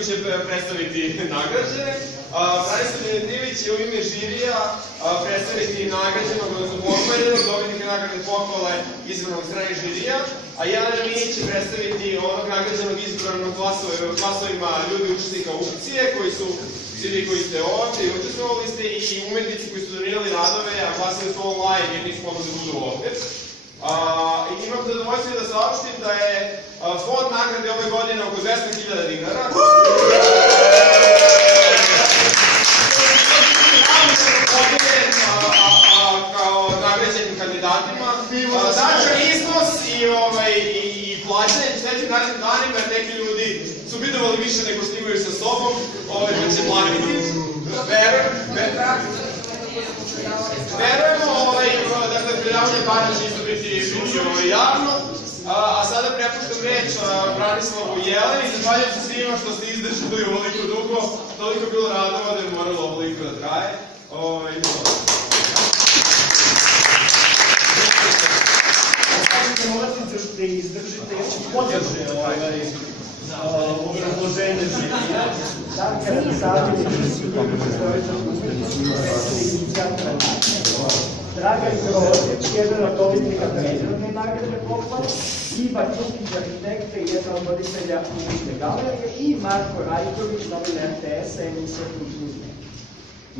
koji će predstaviti nagrađene. Branislav Dimitrijević će u ime žirija predstaviti nagrađenog, odnosno pohvaljenog, dobitnika nagrade pohvale izbranog strane žirija, a Jelena Minić će predstaviti onog nagrađenog izbranog glasovima ljudi učesnika aukcije, koji su svi vi koji ste ovde i učestvovali ste i umetnici koji su donirali radove, a glasali su online jer nisu mogli da budu ovde. Imam zadovoljstvo da saopštim da je fond nagrade ove godine oko 200.000 dinara. Kao nagrađenim kandidatima. Tačan iznos i plaćanje sledećim narednim danima, jer neki ljudi su bidovali više nego što imaju sa sobom, pa će platiti. Verujemo, dakle, predavanje para će isto biti javno, a sada prepuštam reč Branislavu i Jeleni. Zahvaljujem se svima što ste izdržali ovoliko dugo, toliko je bilo radova da je moralo ovoliko da traje. Sada morate da izdržite, jer ću podrže obrazloženje življenja. Darka Radosavljević, Sigurno istoričar umetnički inicijatora nagrade. Dragan Grozić, jedan od dobitnika međunarodne nagrade pohvale, Iva Tukić, arhitekta i jedan od voditelja umetničke galerije i Marko Rajković, novinar RTS-a, emisija Kulturni dnevnik.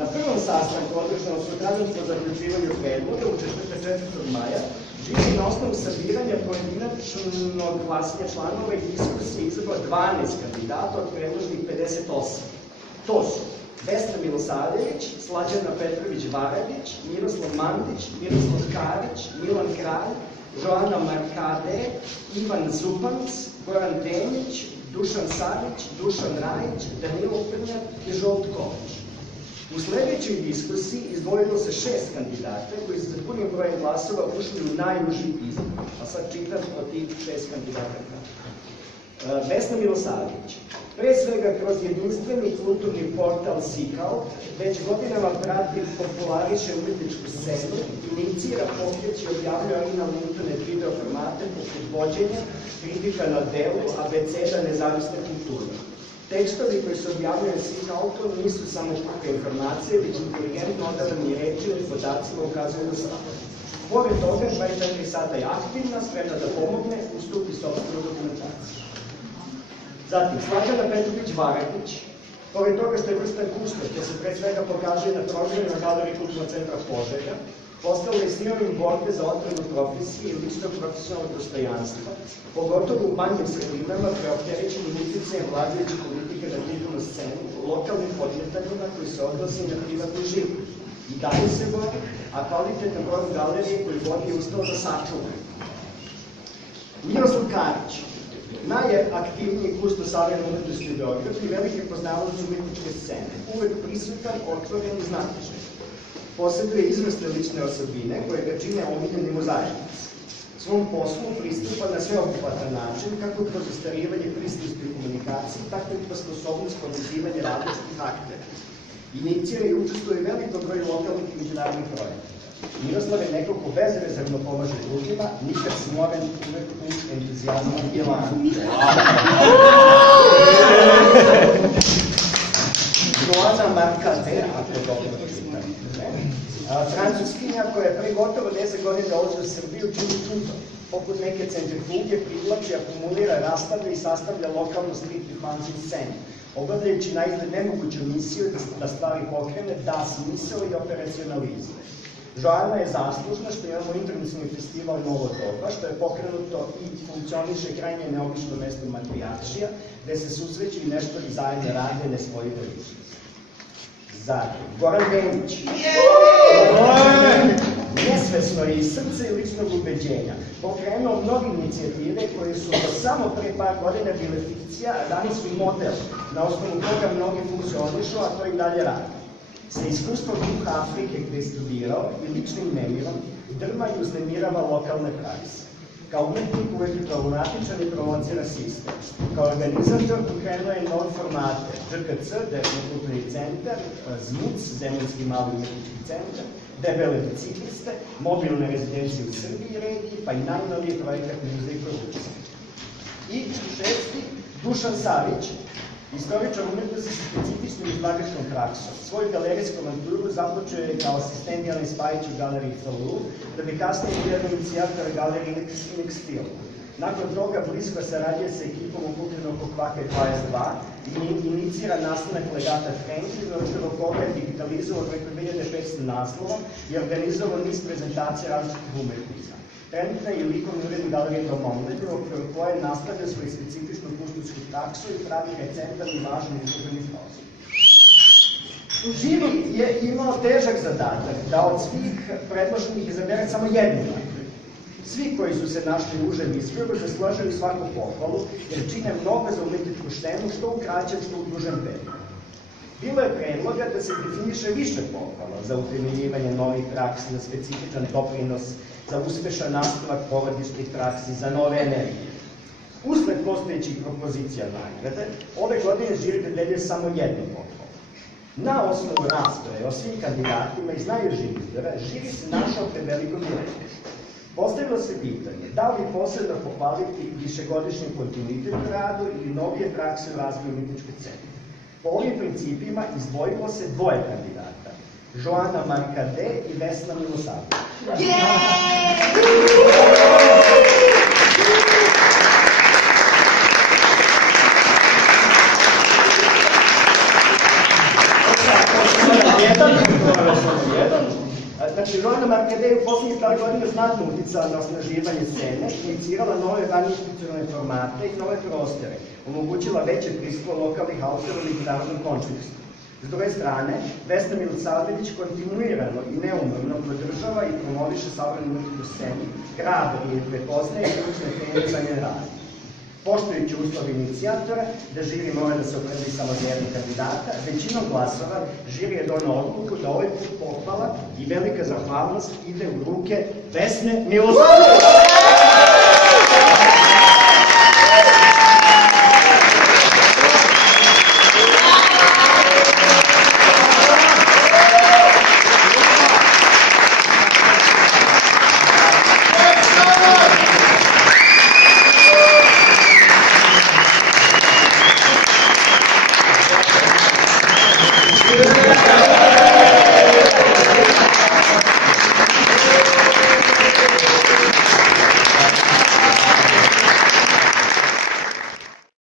Na prvom sastanku održanom sutradan po zaključivanju predloga u 4. maja žiri na osnovu sabiranja pojedinačnog glasanja članova i diskusije izabrao 12 kandidata od predloženih 58. To su Vesna Milosavljević, Slađana Petrović-Varadić, Miroslav Mandić, Miroslav Karić, Milan Kralj, Joana Markade, Ivan Zupanc, Goran Denić, Dušan Savić, Dušan Rajić, Danilo Prnjak i Žolt Ković. U sledećoj diskusiji izdvojilo se 6 kandidata koji su za punim brojem glasova ušli u najuži izbor. A sad čitam od tih 6 kandidata. Vesna Milosavljević. Pre svega kroz jedinstveni kulturni portal Sikao već godinama prati populariše umetničku scenu, inicira, pokreće i objavlja originalne internet video formate poput vođenja, kritika na delu, abeceda nezavisne kulture. Tekstovi koji se objavljaju na Sikao nisu samo puke informacije, već inteligentno odabrani rečima i podacima ukazuju na stvar. Pored toga, 24 sata je aktivna, spremna da pomogne, ustupi sopstvenu dokumentaciju. Zatim, Slađana Petrović-Varadić, pored toga što je vrstan kustos, te se pre svega pokaže na programima Galerije Kulturnog centra Požega, postala je sinonim borbe za odbranu profesije i ličnog profesionalnog dostojanstva, pogotovo u manjim sredinama preopterećenim uticajem vladajuće politike na kulturnu scenu, lokalnim podmetanjima koji se odnose na privatni život. I dalje se bori, a kvalitetan program galerije koji vodi je ustao da sačuva. Miroslav Karić, najaktivniji kustos savremene umetnosti u Beogradu i velike poznavalac umetničke scene, uvek prisutan, otvoren i znatižan. Posjeduje izvrsne lične osobine koje ga čine omiljenim u zajednici. Svom poslu pristupa na sveobuhvatan način, kako kroz ostvarivanje pristupa i komunikaciji, tako i kroz sposobnost povezivanja različitih aktera. Inicira i učestvuje veliko broj lokalnih i međunarodnih projekata. Miroslav je neko ko bezrezervno pomaže drugima, nikad smoren, uvek pun entuzijazma i elana. Joana Markade, ako je dobro Francuskinja koja je pre gotovo 10 godina dolazi u Srbiju čini čudo. Poput neke centrifuge privlači, akumulira, rastavlja i sastavlja lokalnu street i fanzine scenu, obavljajući naizgled nemoguću misiju da stvari pokrene, da smisao i operacionalizuje. Joana je zaslužna što imamo internacionalni festival Novo doba, što je pokrenuto i funkcioniše krajnje neobično mesto Matrijaršija, gde se susreću i nešto i zajedno rade nesvojive ličnosti. Zatim, Goran Denić. Nesvesno je iz srca i ličnog ubeđenja pokrenuo mnoge inicijative koje su samo pre par godina bile fikcija, a danas su model, na osnovu koga mnogi funkcionišu, a to i dalje radi. Sa iskustvom duha Afrike gde je studirao i ličnim nemirom drma i uznemirava lokalne prakse. Kao umetnik uvek je problematičan i provocira sistem. Kao organizator pokrenuo je nove formate ŽKC, Dnevno-kulturni centar, ZMUC, Zemunski mali umetnički centar, Debele bicikliste, mobilne rezidencije u Srbiji i regiji, pa i najnoviji projekat Muzeja Korupcije. I šesti, Dušan Savić, Istoričar umetnosti sa specifičnom izlagačkom praksom. Svoju galerijsku avanturu započeo je kao asistent Jelene Spajić u galeriji FLU, da bi kasnije bio inicijator galerije Inex Film. Nakon toga blisko sarađuje sa ekipom okupljeno oko Kvaka 22 i inicira nastanak legata Franklin, od koga je digitalizovao preko 2500 naslova i organizovao niz prezentacija različitih umetnica. Trenutna je likovni urednik galerije Dom Omlete, u okviru koje nastavlja svoju specifičnu kustotsku praksu i pravi ga je centar i važan izložbeni prostor. Žiri je imao težak zadatak da od svih predloženih izabere samo jednu nagradu. Svi koji su se našli u užem izboru zaslužili svaku pohvalu, jer čine mnogo za umetničku štenu, što u kraćem, što u dužem periodu. Bilo je predloga da se definiše više pohvala za utemeljivanje novih praksi, za specifičan doprinos, za uspešan nastavak porodičnih praksi, za nove energije. Usled postojećih propozicija nagrade, ove godine žiri dodeljuje samo jednu pohvalu. Na osnovu rasprave o svim kandidatima iz najjužih izbora, žiri se našao pred velikom dilemu. Postavilo se pitanje da li posebno pohvaliti višegodišnji kontinuitet u radu ili novije prakse u razvoju umetničke scene. Po ovim principima izdvojilo se dvoje kandidata, Joana Markade i Vesna Milosavljević. Znači, Joana Markade je u poslednjih par godina znatno uticala na osnaživanje scene, inicirala nove ranije institucionalne formate i nove prostore, omogućila veće prisustvo lokalnih autora u međunarodnom kontekstu. S druge strane, Vesna Milosavljević kontinuirano i neumorno podržava i promoviše savremenu umetničku scenu, hrabro je prepoznaje ključne teme za njen rad. Poštujući uslov inicijatora, da žiri mora da se opredeli samo za jednog kandidata, većinom glasova žiri je donao odluku da ovaj put pohvala i velika zahvalnost ide u ruke Vesne Milosavljević.